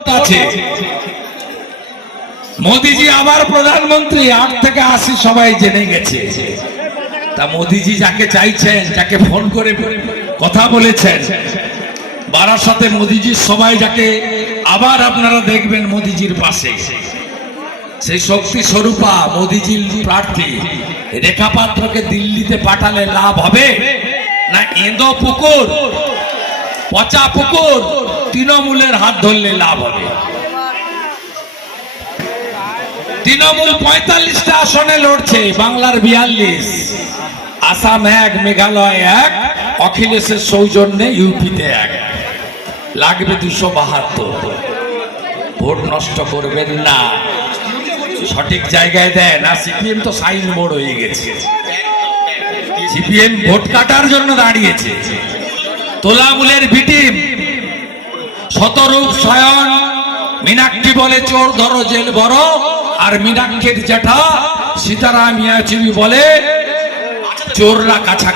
আছে। মোদিজি আবার প্রধানমন্ত্রী 8 থেকে 80 সবাই জেনে গেছে। তা মোদিজি যাকে চাইছেন, যাকে ফোন করে কথা বলেছেন, বারাসাতে মোদিজির সবাই যাকে আবার আপনারা দেখবেন মোদিজির পাশে, সেই শক্তি স্বরূপা মোদিজির প্রার্থী রেখা পাত্রকে দিল্লিতে পাঠালে লাভ হবে না এঁদো পুকুর, পচা পুকুর তৃণমূলের হাত ধরলে লাভ হবে? তৃণমূল 45টা আসনে লড়ছে, বাংলার 42, আসাম 1, মেঘালয় 1, অখিলেশের সৌজন্যে ইউপিতে 1, লাগবে 272। ভোট নষ্ট করবেন না, সঠিক জায়গায় দেন। আর সিপিএম তো সাইন বোর্ড হয়ে গেছে, সিপিএম ভোট কাটার জন্য দাঁড়িয়েছে। তোলামূলের ভিটিম শতরূপ সায়ন, মীনাক্ষী বলে চোর ধরো জেল বড়, আর মীনাক্ষীর জ্যাঠা সীতারাম ইয়াচুরি বলে চোররা কাছা